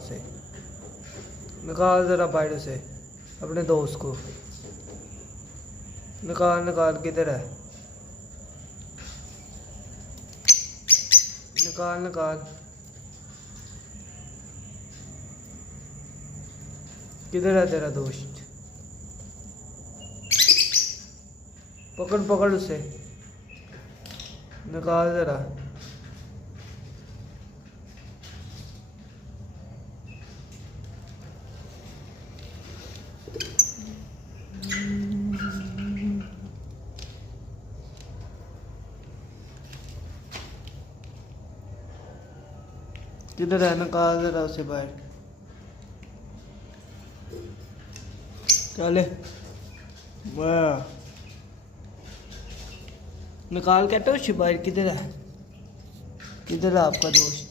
से निकाल जरा बाहर से अपने दोस्त को। निकाल निकाल, किधर है? निकाल निकाल, किधर है तेरा दोस्त? पकड़ पकड़ उसे, निकाल जरा। किधर है? निकाल जरा उसे बाहर। चले वाह, निकाल कहते हो बाहर। किधर है? किधर है आपका दोस्त?